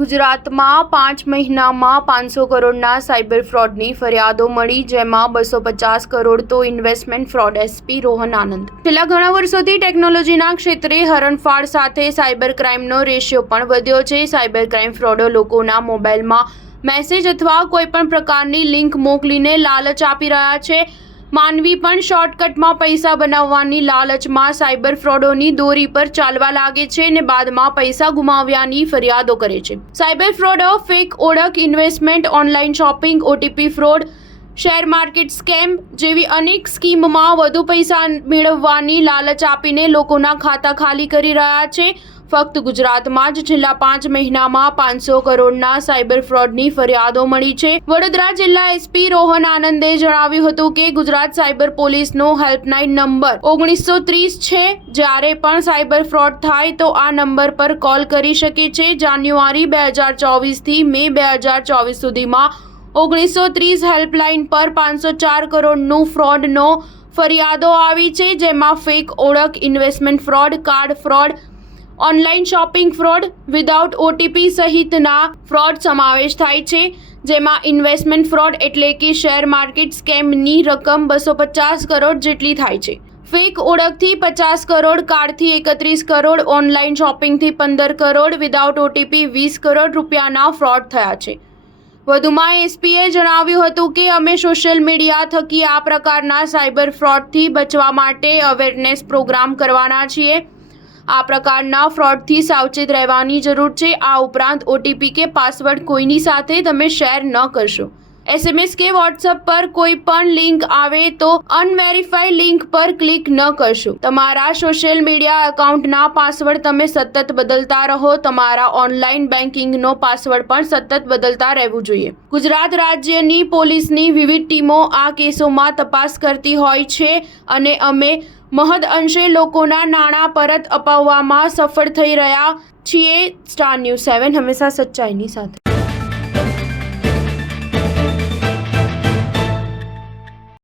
ગુજરાતમાં 5 મહિનામાં 500 કરોડના સાયબર ફ્રોડની ફરિયાદો મળી, જેમાં 250 કરોડ તો ઇન્વેસ્ટમેન્ટ ફ્રોડ. એસપી રોહન આનંદ. છેલ્લા ઘણા વર્ષોથી ટેકનોલોજીના ક્ષેત્રે હરણફાળ સાથે સાયબર ક્રાઇમનો રેશિયો પણ વધ્યો છે. સાયબર ક્રાઇમ ફ્રોડો લોકોના મોબાઈલમાં મેસેજ અથવા કોઈપણ પ્રકારની લિંક મોકલીને લાલચ આપી રહ્યા છે. માનવી પણ શોર્ટકટમાં પૈસા બનાવવાની લાલચમાં સાયબર ફ્રોડોની દોરી પર ચાલવા લાગે છે અને બાદમાં પૈસા ગુમાવ્યાની ફરિયાદો કરે છે. સાયબર ફ્રોડો ફેક ઓળખ, investment, online shopping, OTP fraud, share market scam જેવી અનેક સ્કીમમાં વધુ પૈસા મેળવવાની લાલચ આપીને લોકોના ખાતા ખાલી કરી રહ્યા છે. ફક્ત ગુજરાતમાં જ છેલ્લા 5 મહિનામાં 500 કરોડના સાયબર ફ્રોડની ફરિયાદો મળી છે. વડોદરા જિલ્લા એસપી રોહન આનંદે જણાવ્યું હતું કે ગુજરાત સાયબર પોલીસનો હેલ્પલાઇન નંબર 1930 છે. જ્યારે પણ સાયબર ફ્રોડ થાય તો આ નંબર પર કોલ કરી શકે છે. જાન્યુઆરી 2024 થી મે 2024 સુધીમાં 1930 હેલ્પલાઇન પર 504 કરોડનું ફ્રોડનો ફરિયાદો આવી છે, જેમાં ફેક ઓળખ, investment fraud, card fraud, online shopping fraud, without OTP સહિતના ફ્રોડ સમાવેશ થાય છે. જેમાં ઇન્વેસ્ટમેન્ટ ફ્રોડ એટલે કે શેર માર્કેટ સ્કેમની રકમ 250 કરોડ જેટલી થાય છે. ફેક ઓળખથી 50 કરોડ, કાર્ડથી 31 કરોડ, ઓનલાઈન શોપિંગથી 15 કરોડ, વિધાઉટ ઓટીપી 20 કરોડ રૂપિયાના ફ્રોડ થયા છે. વધુમાં એસપીએ જણાવ્યું હતું કે અમે સોશિયલ મીડિયા થકી આ પ્રકારના સાયબર ફ્રોડથી બચવા માટે અવેરનેસ પ્રોગ્રામ કરવાના છીએ. આ પ્રકારના ફ્રોડથી સાવચેત રહેવાની જરૂર છે. આ ઉપરાંત ઓટીપી કે પાસવર્ડ કોઈની સાથે તમે શેર ન કરશો. એસએમએસ કે વોટ્સએપ પર કોઈ પણ લિંક આવે તો અનવેરીફાઈડ લિંક પર ક્લિક ન કરશો. તમારા સોશિયલ મીડિયા એકાઉન્ટના પાસવર્ડ તમે સતત બદલતા રહો. તમારા ઓનલાઈન બેન્કિંગનો પાસવર્ડ પણ સતત બદલતા રહેવું જોઈએ. ગુજરાત રાજ્યની પોલીસની વિવિધ ટીમો આ કેસોમાં તપાસ કરતી હોય છે અને અમે મહદ અંશે લોકોના નાણાં પરત અપાવવામાં સફળ થઈ રહ્યા છીએ. સ્ટાર ન્યૂઝ 7 હંમેશા સચ્ચાઈની સાથે.